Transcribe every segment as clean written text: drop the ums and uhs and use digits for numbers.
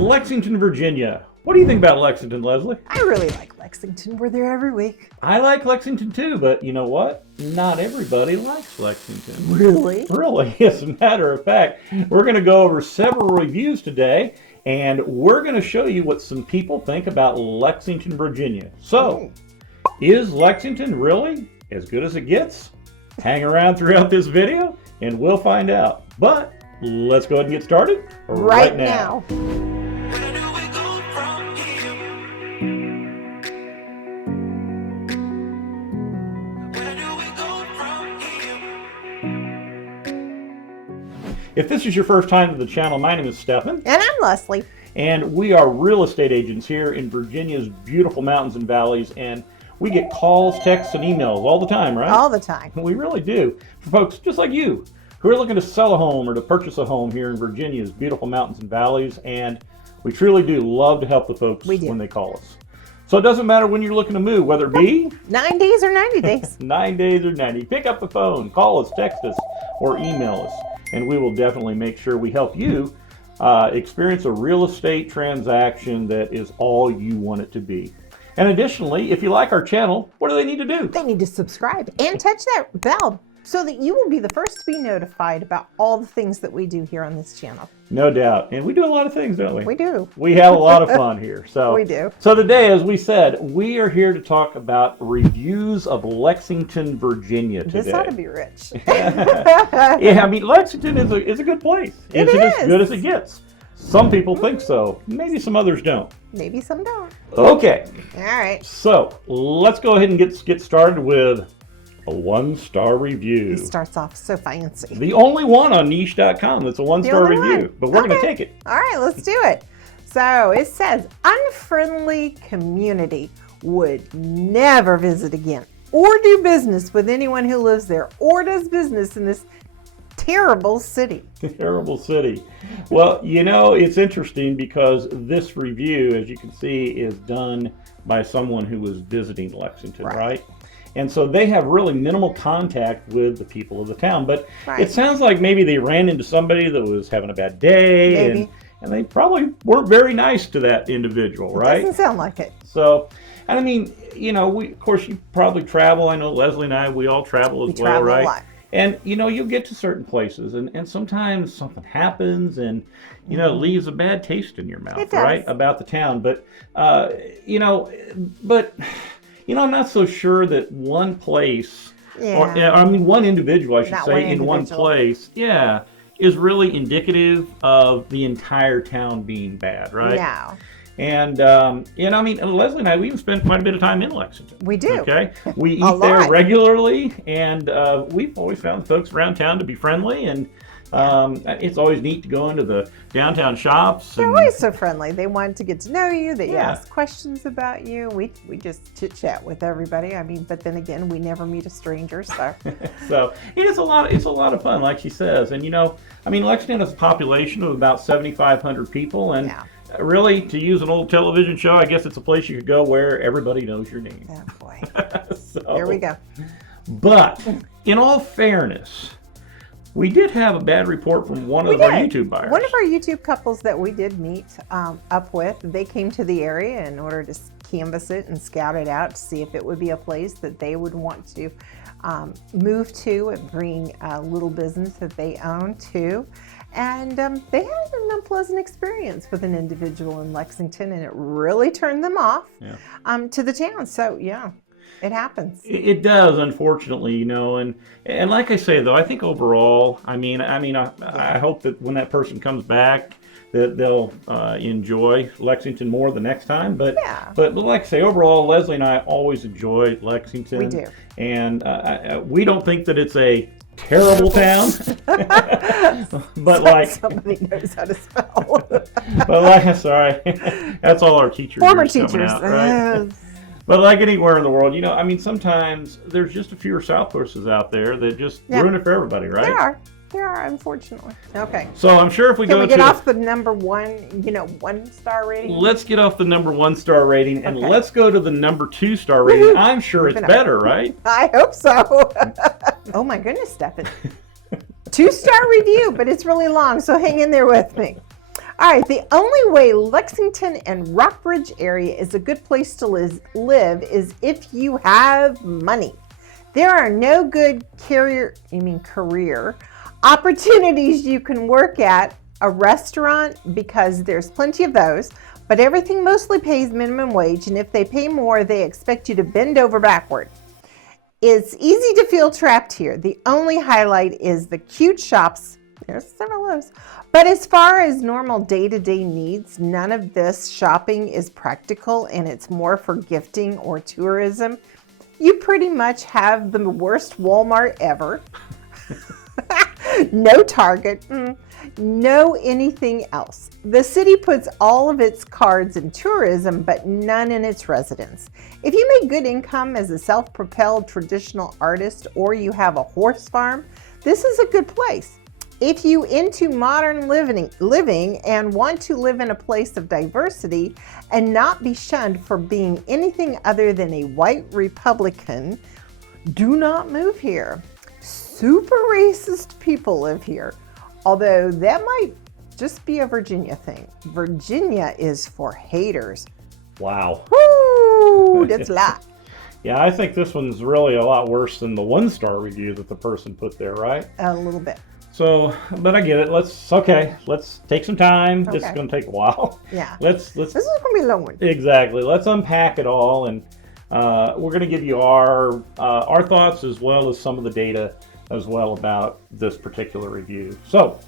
Lexington, Virginia. What do you think about Lexington, Leslie? I really like Lexington. We're there every week. I like Lexington too, but you know what? Not everybody likes Lexington. Really? Really, as a matter of fact, we're going to go over several reviews today, and we're going to show you what some people think about Lexington, Virginia. So, is Lexington really as good as it gets? Hang around throughout this video, and we'll find out. But let's go ahead and get started right now. If this is your first time to the channel, my name is Stephen. And I'm Leslie. And we are real estate agents here in Virginia's beautiful mountains and valleys. And we get calls, texts, and emails all the time, right? All the time. We really do. For folks just like you who are looking to sell a home or to purchase a home here in Virginia's beautiful mountains and valleys. And we truly do love to help the folks when they call us. So it doesn't matter when you're looking to move, whether it be 9 days or 90 days. 9 days or 90. Pick up the phone, call us, text us, or email us. And we will definitely make sure we help you experience a real estate transaction that is all you want it to be. And additionally, if you like our channel, what do they need to do? They need to subscribe and touch that bell so that you will be the first to be notified about all the things that we do here on this channel. No doubt. And we do a lot of things, don't we? We do. We have a lot of fun here. So we do. So today, as we said, we are here to talk about reviews of Lexington, Virginia today. This ought to be rich. Yeah, I mean, Lexington is a good place. It's as good as it gets. Some people think so. Maybe some others don't. Maybe some don't. Okay. All right. So let's go ahead and get started with a 1-star review. It starts off so fancy. The only one on niche.com that's a 1-star review. But we're going to take it. All right, let's do it. So it says, unfriendly community, would never visit again or do business with anyone who lives there or does business in this terrible city. Terrible city. Well, you know, it's interesting because this review, as you can see, is done by someone who was visiting Lexington, right? And so they have really minimal contact with the people of the town. But it sounds like maybe they ran into somebody that was having a bad day, and they probably weren't very nice to that individual, right? Doesn't sound like it. So, and I mean, you know, of course, you probably travel. I know Leslie and I, we all travel as well, right? A lot. And, you know, you get to certain places, and sometimes something happens, and, you know, it leaves a bad taste in your mouth, right, about the town. But, you know, I'm not so sure that one place, or I mean, one individual, I should say, in one place, is really indicative of the entire town being bad, right? No. And, you know, I mean, Leslie and I, we even spend quite a bit of time in Lexington. We do. Okay. We eat there regularly, and we've always found folks around town to be friendly, and it's always neat to go into the downtown shops. They're always so friendly. They want to get to know you. They ask questions about you. We just chit chat with everybody. I mean, but then again, we never meet a stranger. So, so it's a lot of fun, like she says. And you know, I mean, Lexington has a population of about 7,500 people, and really, to use an old television show, I guess it's a place you could go where everybody knows your name. Oh boy. So, here we go. But in all fairness, we did have a bad report from one of our YouTube buyers. One of our YouTube couples that we did meet up with, they came to the area in order to canvass it and scout it out to see if it would be a place that they would want to move to and bring a little business that they own to. And they had an unpleasant experience with an individual in Lexington, and it really turned them off to the town. So, it happens. It does, unfortunately, you know, and like I say, though, I think overall, I hope that when that person comes back, that they'll enjoy Lexington more the next time. But like I say, overall, Leslie and I always enjoy Lexington. We do. And we don't think that it's a terrible town. But like somebody knows how to spell. But like, sorry, that's all our teachers. Former teachers. Out, right? But like anywhere in the world, you know, I mean, sometimes there's just a few South Coasters out there that just ruin it for everybody, right? There are, unfortunately. Okay. So I'm sure if we Can we get off the number one, 1-star rating? Let's get off the number 1-star rating and let's go to the number 2-star rating. I'm sure it's better, right? I hope so. Oh my goodness, Stephen. 2-star review, but it's really long, so hang in there with me. All right, the only way Lexington and Rockbridge area is a good place to live is if you have money. There are no good career opportunities you can work at a restaurant because there's plenty of those, but everything mostly pays minimum wage, and if they pay more, they expect you to bend over backward. It's easy to feel trapped here. The only highlight is the cute shops. There's several of those. But as far as normal day-to-day needs, none of this shopping is practical, and it's more for gifting or tourism. You pretty much have the worst Walmart ever. No Target, no anything else. The city puts all of its cards in tourism, but none in its residents. If you make good income as a self-propelled traditional artist or you have a horse farm, this is a good place. If you into modern living and want to live in a place of diversity and not be shunned for being anything other than a white Republican, do not move here. Super racist people live here, although that might just be a Virginia thing. Virginia is for haters. Wow. Woo, that's a lot. Yeah, I think this one's really a lot worse than the 1-star review that the person put there, right? A little bit. So, but I get it. Let's take some time. Okay. This is going to take a while. Yeah. This is going to be a long one. Exactly. Let's unpack it all, and we're going to give you our thoughts as well as some of the data as well about this particular review. So,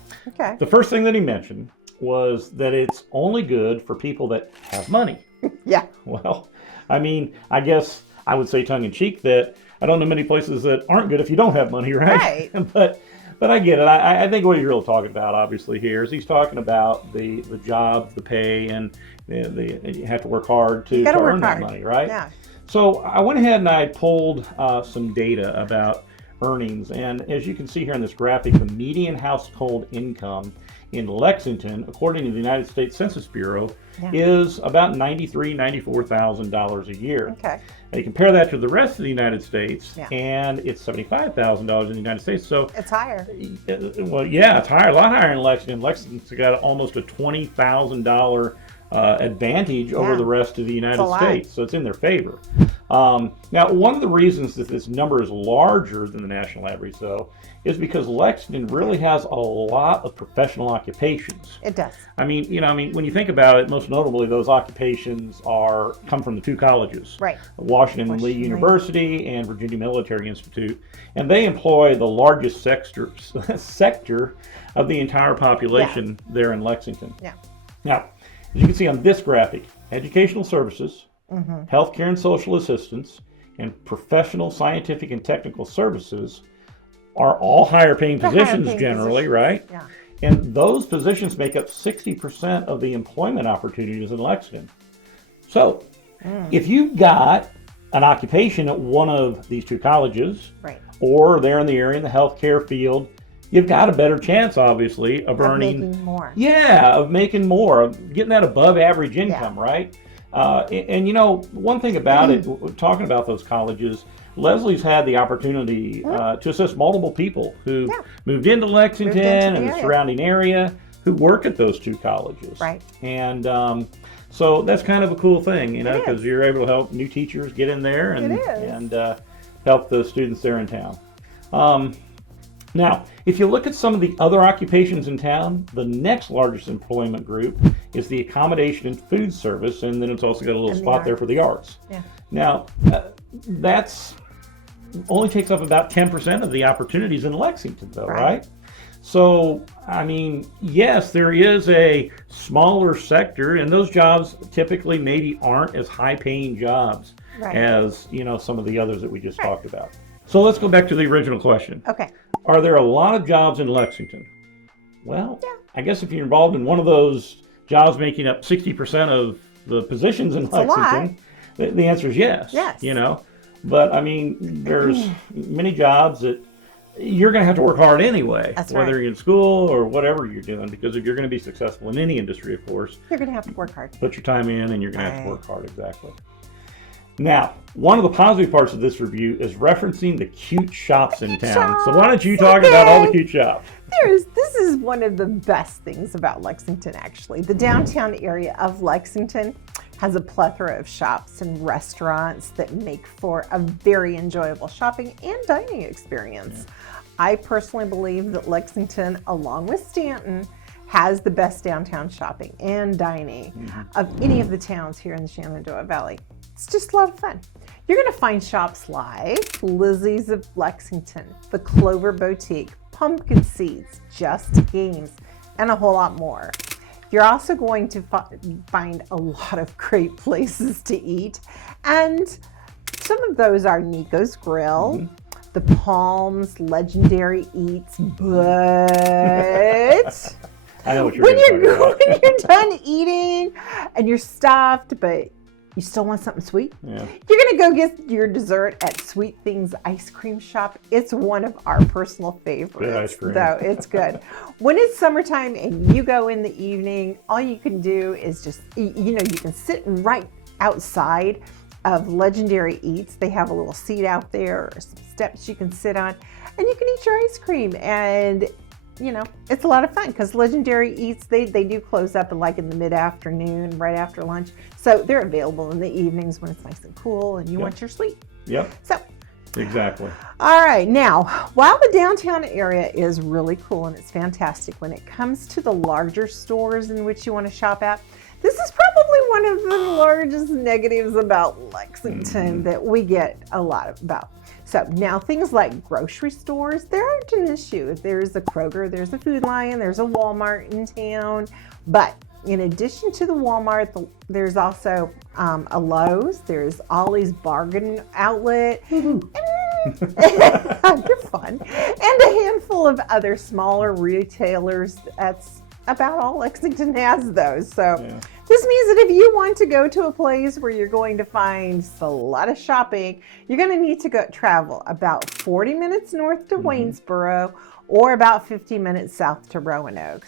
the first thing that he mentioned was that it's only good for people that have money. Yeah. Well, I mean, I guess I would say tongue-in-cheek that I don't know many places that aren't good if you don't have money, right? Right. But I get it. I think what he's really talking about, obviously, here is he's talking about the job, the pay, and you have to work hard to earn that money, right? Yeah. So I went ahead and I pulled some data about earnings, and as you can see here in this graphic, the median household income in Lexington, according to the United States Census Bureau, is about $94,000 a year. Okay. And you compare that to the rest of the United States, and it's $75,000 in the United States. So it's higher. Well, yeah, it's higher, a lot higher in Lexington. Lexington's got almost a $20,000 advantage over the rest of the United States, so it's in their favor. Now, one of the reasons that this number is larger than the national average, though, is because Lexington really has a lot of professional occupations. It does. I mean, when you think about it, most notably, those occupations come from the two colleges, right? Washington and Lee University and Virginia Military Institute, and they employ the largest sector of the entire population there in Lexington. Yeah. Now, as you can see on this graphic, educational services, healthcare and social assistance, and professional, scientific, and technical services are all higher paying positions generally, right? Yeah. And those positions make up 60% of the employment opportunities in Lexington. So, if you've got an occupation at one of these two colleges, or there in the area in the healthcare field, you've got a better chance, obviously, of earning making more. Yeah, of making more, of getting that above average income, right? And one thing about it, talking about those colleges, Leslie's had the opportunity to assist multiple people who moved into Lexington and the surrounding area who work at those two colleges. Right. And so that's kind of a cool thing, because you're able to help new teachers get in there and help the students there in town. Now, if you look at some of the other occupations in town, the next largest employment group is the accommodation and food service, and then it's also got a little spot there for the arts. Yeah. Now, that's only takes up about 10% of the opportunities in Lexington, though, right? So, I mean, yes, there is a smaller sector, and those jobs typically maybe aren't as high-paying jobs as, some of the others that we just talked about. So let's go back to the original question. Okay. Are there a lot of jobs in Lexington? Well, I guess if you're involved in one of those jobs making up 60% of the positions in Lexington, the answer is yes. Yes. But I mean, there's many jobs that you're going to have to work hard anyway, whether you're in school or whatever you're doing, because if you're going to be successful in any industry, of course, you're going to have to work hard. Put your time in, and you're going to have to work hard, exactly. Now, one of the positive parts of this review is referencing the cute shops in town. So why don't you talk about all the cute shops? This is one of the best things about Lexington, actually. The downtown area of Lexington has a plethora of shops and restaurants that make for a very enjoyable shopping and dining experience. I personally believe that Lexington, along with Stanton, has the best downtown shopping and dining of any of the towns here in the Shenandoah Valley. It's just a lot of fun. You're going to find shops like Lizzie's of Lexington, the Clover Boutique, Pumpkin Seeds, Just Games, and a whole lot more. You're also going to find a lot of great places to eat, and some of those are Nico's Grill, the Palms, Legendary Eats, but I know what you're when you're done eating and you're stuffed, but you still want something sweet? Yeah. You're going to go get your dessert at Sweet Things Ice Cream Shop. It's one of our personal favorites. Good ice cream. So it's good. When it's summertime and you go in the evening, all you can do is just, you can sit right outside of Legendary Eats. They have a little seat out there or some steps you can sit on, and you can eat your ice cream. And it's a lot of fun because Legendary Eats, they do close up in the mid-afternoon, right after lunch. So they're available in the evenings when it's nice and cool and you want your sweet. Yep. So exactly. All right. Now, while the downtown area is really cool and it's fantastic, when it comes to the larger stores in which you want to shop at, this is probably one of the largest negatives about Lexington that we get a lot about. So now things like grocery stores, they aren't an issue. There's a Kroger, there's a Food Lion, there's a Walmart in town. But in addition to the Walmart, there's also a Lowe's, there's Ollie's Bargain Outlet. You're fun. And a handful of other smaller retailers. That's about all Lexington has, though. So this means that if you want to go to a place where you're going to find a lot of shopping, you're going to need to travel about 40 minutes north to Waynesboro or about 50 minutes south to Roanoke.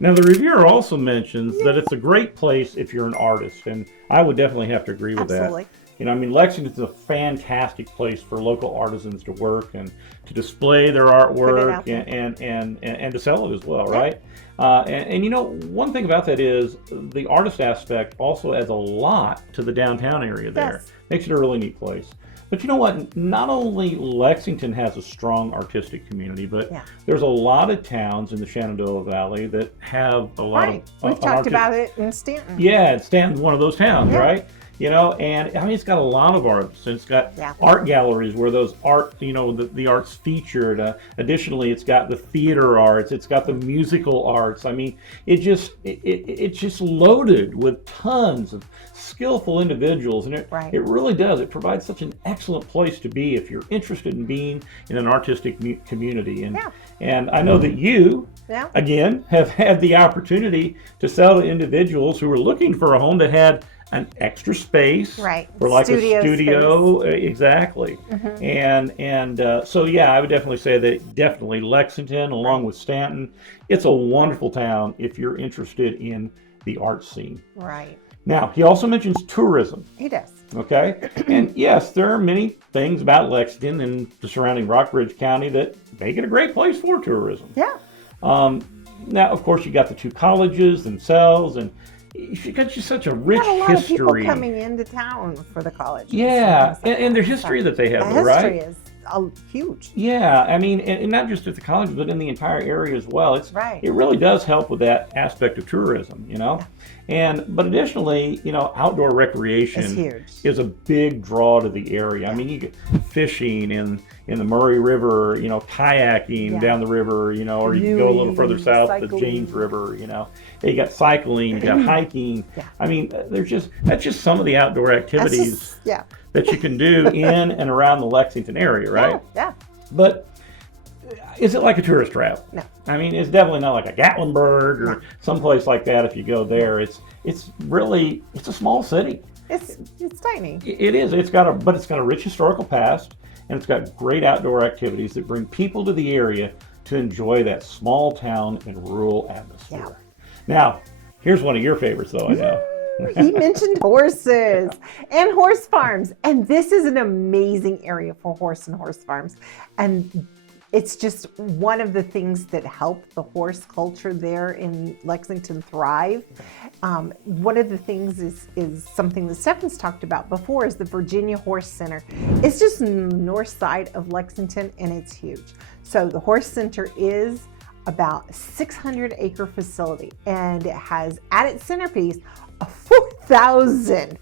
Now, the reviewer also mentions that it's a great place if you're an artist, and I would definitely have to agree with that. Lexington's a fantastic place for local artisans to work and to display their artwork and to sell it as well, right? One thing about that is the artist aspect also adds a lot to the downtown area there. Makes it a really neat place. But you know what? Not only Lexington has a strong artistic community, but there's a lot of towns in the Shenandoah Valley that have a lot of We've talked about it in Stanton. Yeah, Stanton's one of those towns, right? And it's got a lot of arts, and it's got art galleries where those art, the art's featured. Additionally, it's got the theater arts, it's got the musical arts. It's just loaded with tons of skillful individuals, and it really does. It provides such an excellent place to be if you're interested in being in an artistic community. And I know that you, again, have had the opportunity to sell to individuals who were looking for a home that had an extra space, for like a studio, exactly. So I would definitely say that Lexington, along with Stanton, it's a wonderful town if you're interested in the art scene. Now, he also mentions tourism. He does. Okay, and yes, there are many things about Lexington and the surrounding Rockbridge County that make it a great place for tourism. Now, of course, you got the two colleges themselves, and you got such a rich history. A lot of people coming into town for the college. And their history that they have, history is huge. And not just at the college, but in the entire area as well. It really does help with that aspect of tourism, But additionally, outdoor recreation is a big draw to the area. You get fishing in the Murray River, kayaking down the river, or you can go a little further south to the James River, You got cycling, you got hiking. That's just some of the outdoor activities that you can do in and around the Lexington area, right? But is it like a tourist trap? No. It's definitely not like a Gatlinburg or someplace like that. If you go there, it's a small city. It's tiny. It is. It's got a rich historical past, and it's got great outdoor activities that bring people to the area to enjoy that small town and rural atmosphere. Now, here's one of your favorites, though, I know. He mentioned horses and horse farms. And this is an amazing area for horse and horse farms. And it's just one of the things that help the horse culture there in Lexington thrive. One of the things is something that Stefan's talked about before is the Virginia Horse Center. It's just on the north side of Lexington, and it's huge. So the Horse Center is about a 600-acre facility, and it has at its centerpiece a 4,000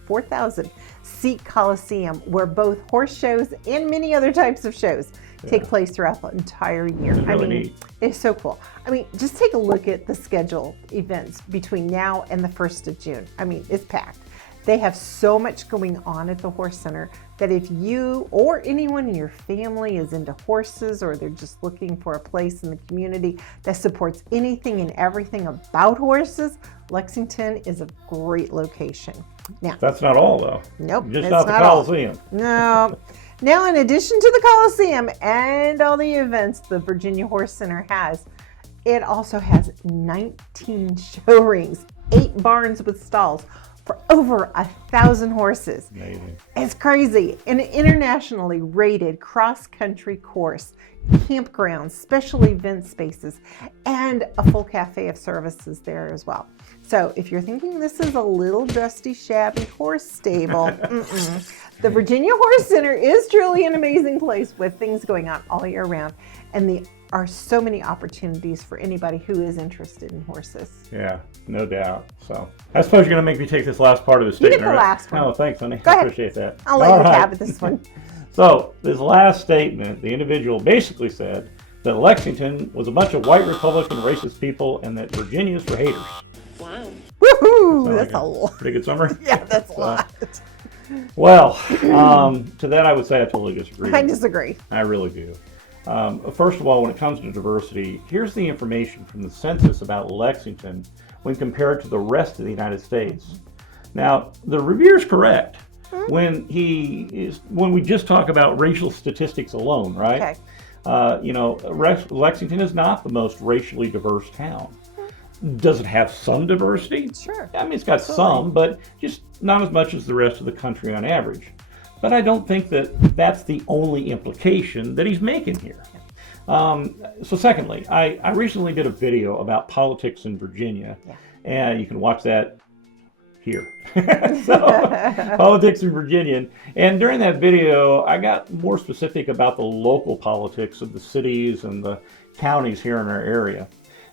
seat coliseum where both horse shows and many other types of shows take place throughout the entire year. Really neat. It's so cool. I mean, just take a look at the scheduled events between now and the 1st of June. I mean, it's packed. They have so much going on at the Horse Center that if you or anyone in your family is into horses, or they're just looking for a place in the community that supports anything and everything about horses, Lexington is a great location. Now, that's not all, though. Nope. Just not the Coliseum. No. Now, in addition to the Coliseum and all the events the Virginia Horse Center has, it also has 19 show rings, 8 barns with stalls for over 1,000 horses. Amazing. It's crazy. An internationally rated cross-country course, campgrounds, special event spaces, and a full cafe of services there as well. So if you're thinking this is a little dusty, shabby horse stable, the Virginia Horse Center is truly an amazing place with things going on all year round. And there are so many opportunities for anybody who is interested in horses. Yeah, no doubt. So I suppose you're going to make me take this last part of the statement. You get the last one. Oh, thanks, honey. Go ahead. Appreciate that. I'll let you have this one. So this last statement, the individual basically said that Lexington was a bunch of white Republican racist people and that Virginia is for haters. Wow. Woohoo! That's like a lot. pretty good summary? Yeah, that's a lot. Well, to that I would say I totally disagree. I disagree. I really do. First of all, when it comes to diversity, here's the information from the census about Lexington when compared to the rest of the United States. Now, the reviewer's correct when we just talk about racial statistics alone, right? Okay. Lexington is not the most racially diverse town. Does it have some diversity? Sure. I mean, it's got some, but just not as much as the rest of the country on average. But I don't think that that's the only implication that he's making here. So secondly, I recently did a video about politics in Virginia, and you can watch that here. So, politics in Virginia. And during that video, I got more specific about the local politics of the cities and the counties here in our area.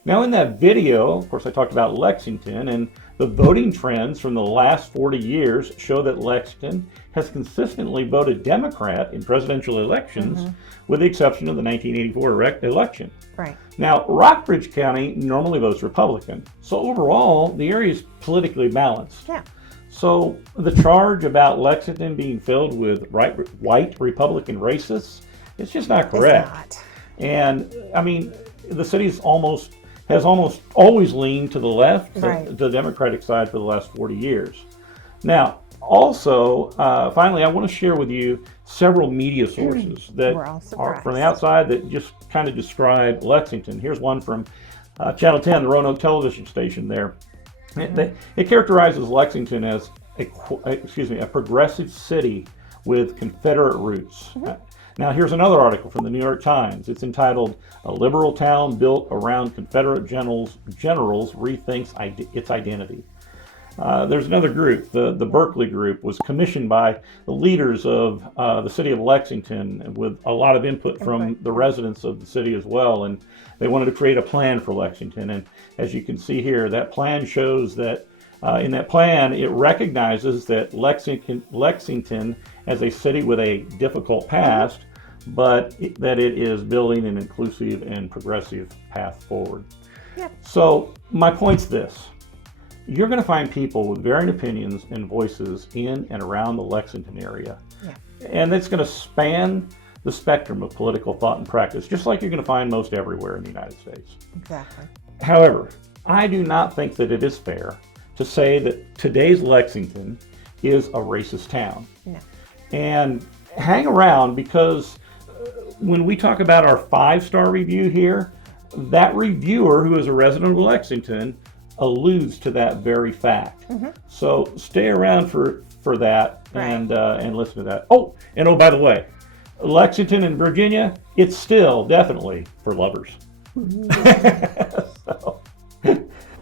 Now, in that video, of course, I talked about Lexington, and the voting trends from the last 40 years show that Lexington has consistently voted Democrat in presidential elections, with the exception of the 1984 election. Right. Now, Rockbridge County normally votes Republican, so overall, the area is politically balanced. Yeah. So the charge about Lexington being filled with white Republican racists, it's just not correct. It's not. And I mean, the city's has almost always leaned to the left, the Democratic side for the last 40 years. Now, also, finally, I want to share with you several media sources that are from the outside that just kind of describe Lexington. Here's one from Channel 10, the Roanoke television station there. It characterizes Lexington as a progressive city with Confederate roots. Now, here's another article from the New York Times. It's entitled, "A Liberal Town Built Around Confederate Generals Rethinks Its Identity." There's another group, the Berkeley Group, was commissioned by the leaders of the city of Lexington with a lot of input from the residents of the city as well. And they wanted to create a plan for Lexington. And as you can see here, that plan shows that in that plan, it recognizes that Lexington as a city with a difficult past, but that it is building an inclusive and progressive path forward. Yep. So my point's this. You're going to find people with varying opinions and voices in and around the Lexington area. Yeah. And it's going to span the spectrum of political thought and practice, just like you're going to find most everywhere in the United States. Exactly. However, I do not think that it is fair to say that today's Lexington is a racist town. No. And hang around, because when we talk about our 5-star review here, that reviewer, who is a resident of Lexington, alludes to that very fact. So stay around for that and listen to that. Oh, by the way, Lexington and Virginia, it's still definitely for lovers. So,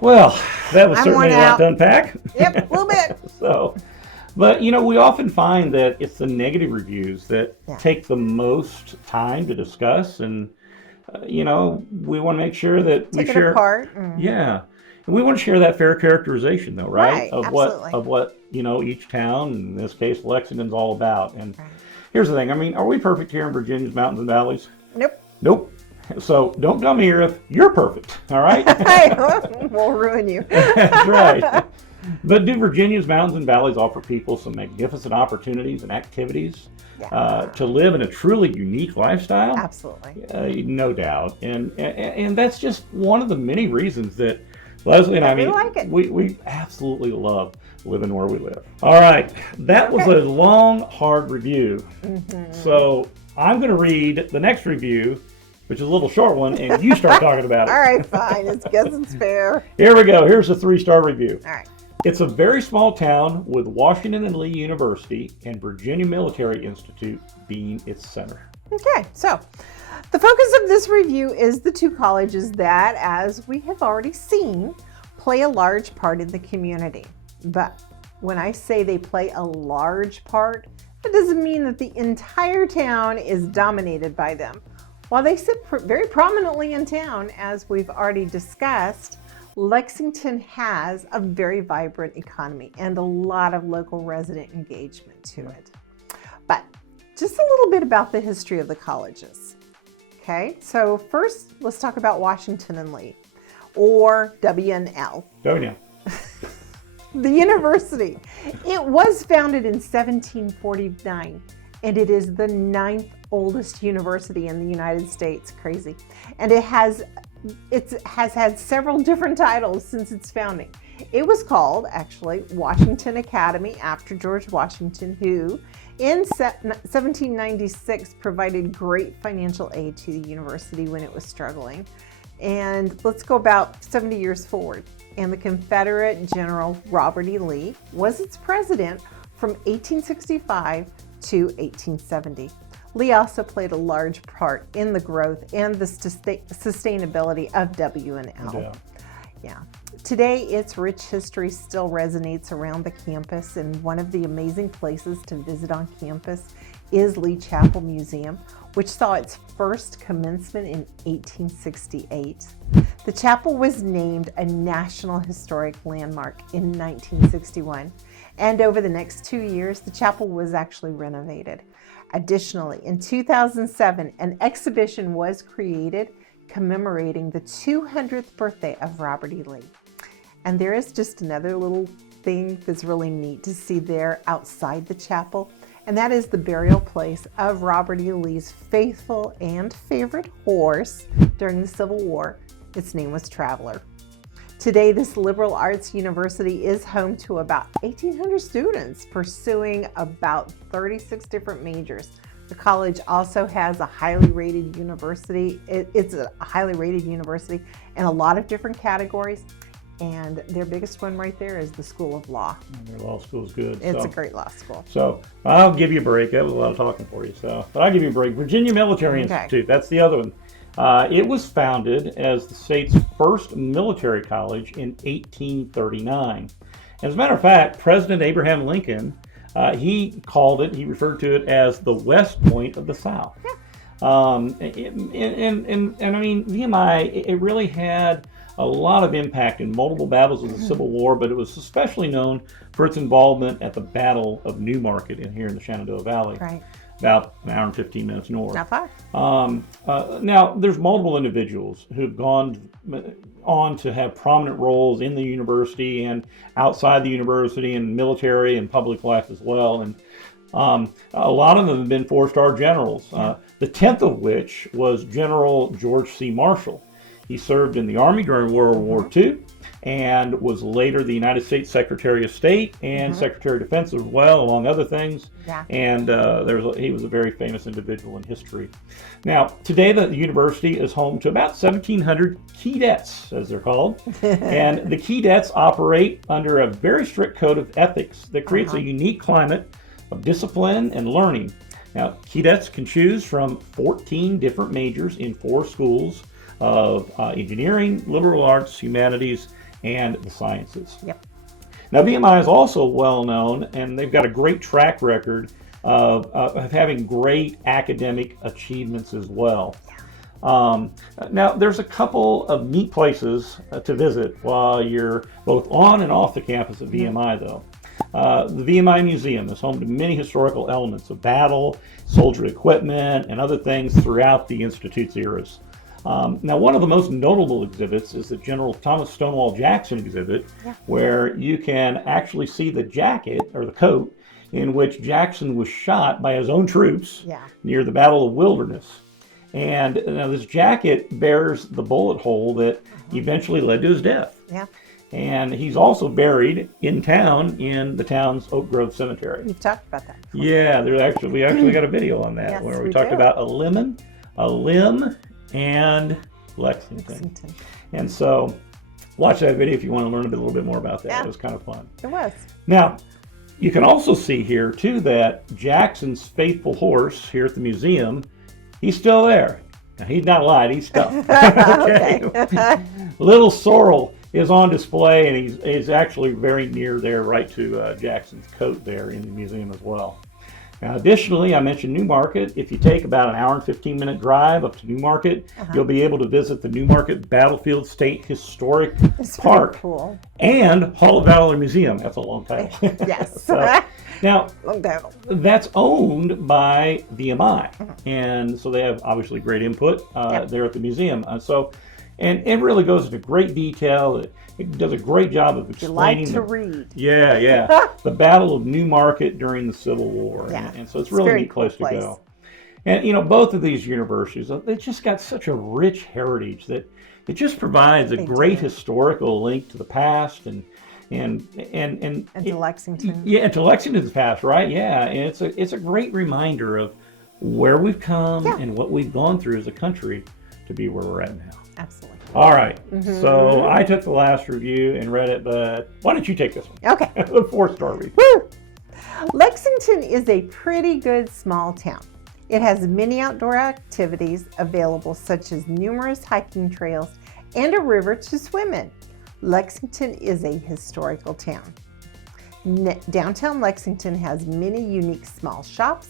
well, that was certainly a lot to unpack. Yep, a little bit. But we often find that it's the negative reviews that take the most time to discuss, and we want to make sure that we share apart. Yeah, and we want to share that fair characterization, though, right? Of absolutely. what each town, in this case Lexington's, all about. And here's the thing: I mean, are we perfect here in Virginia's mountains and valleys? Nope. So don't come here if you're perfect. All right? We'll ruin you. That's right. But do Virginia's mountains and valleys offer people some magnificent opportunities and activities to live in a truly unique lifestyle? Absolutely. No doubt. And that's just one of the many reasons that Leslie and I like it. We absolutely love living where we live. All right. That was a long, hard review. So I'm going to read the next review, which is a little short one, and you start talking about it. All right, fine. It's guess it's fair. Here we go. Here's a 3-star review. All right. It's a very small town with Washington and Lee University and Virginia Military Institute being its center. Okay, so the focus of this review is the two colleges that, as we have already seen, play a large part in the community. But when I say they play a large part, that doesn't mean that the entire town is dominated by them. While they sit very prominently in town, as we've already discussed, Lexington has a very vibrant economy and a lot of local resident engagement to it. But just a little bit about the history of the colleges. Okay, so first let's talk about Washington and Lee, or WNL. WNL. The university. It was founded in 1749, and it is the 9th oldest university in the United States. Crazy. And it has had several different titles since its founding. It was called, actually, Washington Academy, after George Washington, who in 1796 provided great financial aid to the university when it was struggling. And let's go about 70 years forward. And the Confederate General Robert E. Lee was its president from 1865 to 1870. Lee also played a large part in the growth and the sustainability of WNL. Yeah. Today, its rich history still resonates around the campus, and one of the amazing places to visit on campus is Lee Chapel Museum, which saw its first commencement in 1868. The chapel was named a National Historic Landmark in 1961, and over the next 2 years, the chapel was actually renovated. Additionally, in 2007, an exhibition was created commemorating the 200th birthday of Robert E. Lee. And there is just another little thing that's really neat to see there outside the chapel, and that is the burial place of Robert E. Lee's faithful and favorite horse during the Civil War. Its name was Traveler. Today, this liberal arts university is home to about 1,800 students pursuing about 36 different majors. The college also has a highly rated university. It's a highly rated university in a lot of different categories. And their biggest one right there is the School of Law. Their law school is good. It's a great law school. So I'll give you a break. That was a lot of talking for you. But I'll give you a break. Virginia Military Institute, that's the other one. It was founded as the state's first military college in 1839. As a matter of fact, President Abraham Lincoln, he referred to it as the West Point of the South. And I mean, VMI, it really had a lot of impact in multiple battles of the Civil War, but it was especially known for its involvement at the Battle of Newmarket here in the Shenandoah Valley. Right. About an hour and 15 minutes north. Not far. Now, there's multiple individuals who've gone on to have prominent roles in the university and outside the university and military and public life as well. And a lot of them have been 4-star generals, the 10th of which was General George C. Marshall. He served in the Army during World War II and was later the United States Secretary of State and Secretary of Defense as well, among other things. Yeah. And he was a very famous individual in history. Now, today the university is home to about 1,700 Keydets, as they're called. And the Keydets operate under a very strict code of ethics that creates a unique climate of discipline and learning. Now, Keydets can choose from 14 different majors in 4 schools of engineering, liberal arts, humanities, and the sciences. Yep. Now, VMI is also well known, and they've got a great track record of having great academic achievements as well. Now, there's a couple of neat places to visit while you're both on and off the campus of VMI, though. The VMI Museum is home to many historical elements of battle, soldier equipment, and other things throughout the Institute's eras. Now, one of the most notable exhibits is the General Thomas Stonewall Jackson exhibit, where you can actually see the jacket, or the coat, in which Jackson was shot by his own troops near the Battle of Wilderness. And now this jacket bears the bullet hole that eventually led to his death. Yeah. And he's also buried in town in the town's Oak Grove Cemetery. You've talked about that before. Yeah, we actually got a video on that where we talked about a limb, and Lexington. And so watch that video if you want to learn a little bit more about that. It was kind of fun. It was. Now, you can also see here too that Jackson's faithful horse here at the museum, he's still there. Now, he's not alive, he's stuffed. Okay. Little Sorrel is on display, and he's actually very near there, right to Jackson's coat there in the museum as well. Now, additionally, I mentioned Newmarket. If you take about an hour and 15-minute drive up to Newmarket, you'll be able to visit the Newmarket Battlefield State Historic Park and Hall of Valor Museum. That's a long title. Yes. Now, that's owned by VMI, and so they have obviously great input there at the museum. And it really goes into great detail. It does a great job of explaining. You like to read. Yeah. The Battle of Newmarket during the Civil War. And so it's really a neat place to go. And, both of these universities, they just got such a rich heritage that it just provides a great historical link to the past and to Lexington. Yeah, and to Lexington's past, right? Yeah, and it's a great reminder of where we've come and what we've gone through as a country to be where we're at now. Absolutely. All right. So I took the last review and read it, but why don't you take this one? Okay. The 4-star review. Woo! Lexington is a pretty good small town. It has many outdoor activities available, such as numerous hiking trails and a river to swim in. Lexington is a historical town. Downtown Lexington has many unique small shops.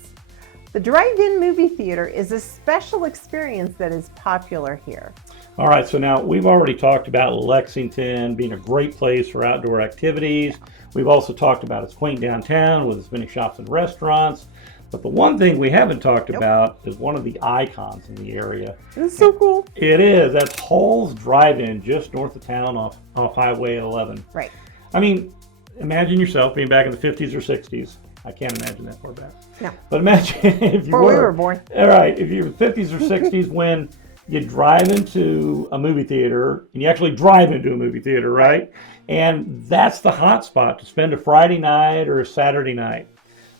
The drive-in movie theater is a special experience that is popular here. All right, so now we've already talked about Lexington being a great place for outdoor activities. We've also talked about its quaint downtown with its many shops and restaurants. But the one thing we haven't talked about is one of the icons in the area. It's so cool. It is. That's Hall's Drive-In, just north of town off Highway 11. Right. I mean, imagine yourself being back in the 50s or 60s. I can't imagine that far back. No. But imagine if you Before we were born. All right, if you're 50s or 60s when you drive into a movie theater, and you actually drive into a movie theater, right? And that's the hot spot to spend a Friday night or a Saturday night.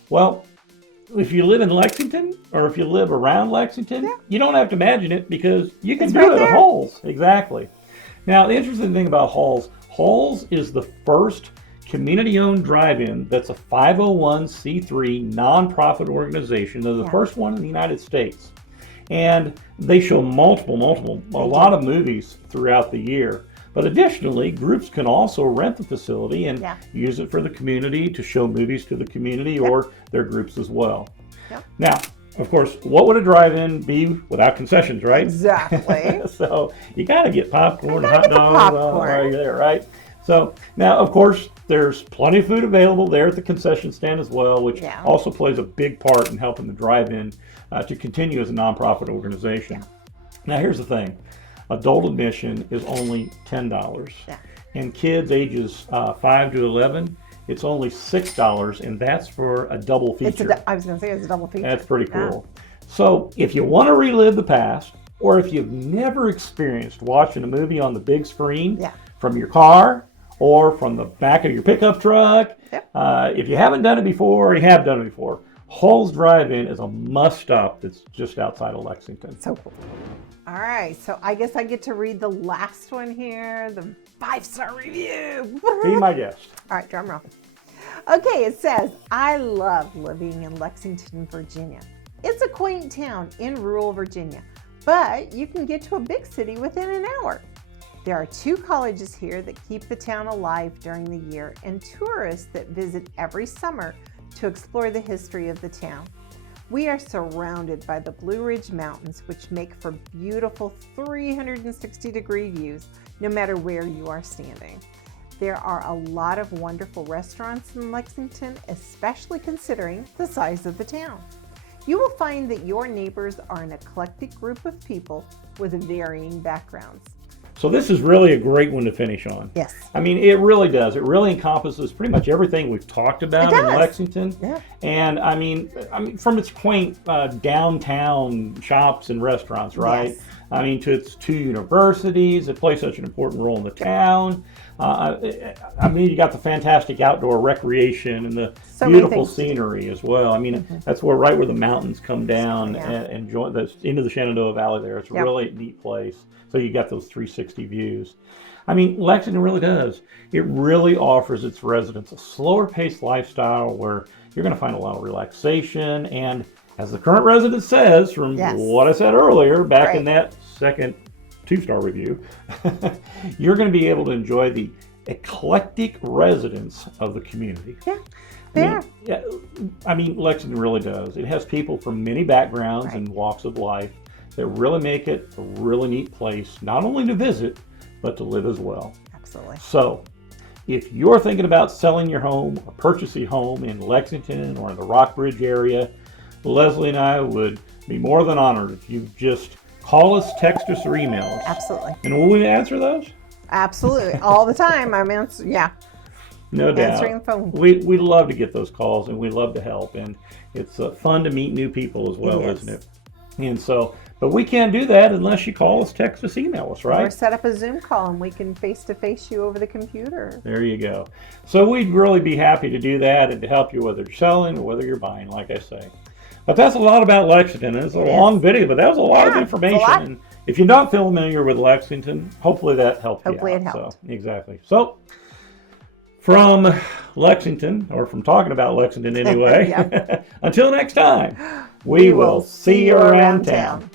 Well, if you live in Lexington, or if you live around Lexington, you don't have to imagine it because you can do it at Hall's. Exactly. Now, the interesting thing about Hall's is the first community-owned drive-in that's a 501c3 nonprofit organization. They're the first one in the United States. And they show a lot of movies throughout the year. But additionally, groups can also rent the facility and use it for the community to show movies to the community or their groups as well. Now, of course, what would a drive-in be without concessions, right? Exactly. So you got to get popcorn and hot dogs while you're there, right? So now, of course, there's plenty of food available there at the concession stand as well, which also plays a big part in helping the drive-in to continue as a nonprofit organization. Now, here's the thing. Adult admission is only $10. And kids ages 5 to 11, it's only $6, and that's for a double feature. I was going to say it's a double feature. That's pretty cool. So if you want to relive the past or if you've never experienced watching a movie on the big screen Yeah. from your car or from the back of your pickup truck, Yep. if you haven't done it before or you have done it before, Hull's Drive-In is a must-stop that's just outside of Lexington. So cool. All right, so I guess I get to read the last one here, the 5-star review. Be my guest. All right, drum roll. Okay, it says, I love living in Lexington, Virginia. It's a quaint town in rural Virginia, but you can get to a big city within an hour. There are 2 colleges here that keep the town alive during the year and tourists that visit every summer to explore the history of the town. We are surrounded by the Blue Ridge Mountains, which make for beautiful 360-degree views no matter where you are standing. There are a lot of wonderful restaurants in Lexington, especially considering the size of the town. You will find that your neighbors are an eclectic group of people with varying backgrounds. So this is really a great one to finish on. Yes. I mean, it really does. It really encompasses pretty much everything we've talked about in Lexington. Yeah. And I mean, from its quaint downtown shops and restaurants, right? Yes. I mean, to its 2 universities that play such an important role in the town. I mean, you got the fantastic outdoor recreation and the beautiful scenery as well. I mean, that's right where the mountains come down and join into the Shenandoah Valley there. It's a really neat place. So you got those 360 views. I mean, Lexington really does. It really offers its residents a slower paced lifestyle where you're going to find a lot of relaxation. And as the current resident says, from what I said earlier, back in that second 2-star review, you're going to be able to enjoy the eclectic residents of the community. I mean, Lexington really does. It has people from many backgrounds and walks of life that really make it a really neat place, not only to visit, but to live as well. Absolutely. So, if you're thinking about selling your home or purchasing a home in Lexington or in the Rockbridge area, Leslie and I would be more than honored if you just call us, text us, or email us. Absolutely. And will we answer those? Absolutely. All the time. I'm answering, No doubt. Answering the phone. We love to get those calls and we love to help. And it's fun to meet new people as well, isn't it? And so, but we can't do that unless you call us, text us, email us, right? Or set up a Zoom call and we can face-to-face you over the computer. There you go. So we'd really be happy to do that and to help you whether you're selling or whether you're buying, like I say. But that's a lot about Lexington. It's a long video, but that was a lot of information. And if you're not familiar with Lexington, hopefully that helped you out. Hopefully it helped. So, exactly. So from Lexington, or from talking about Lexington anyway, until next time, we will see you around town.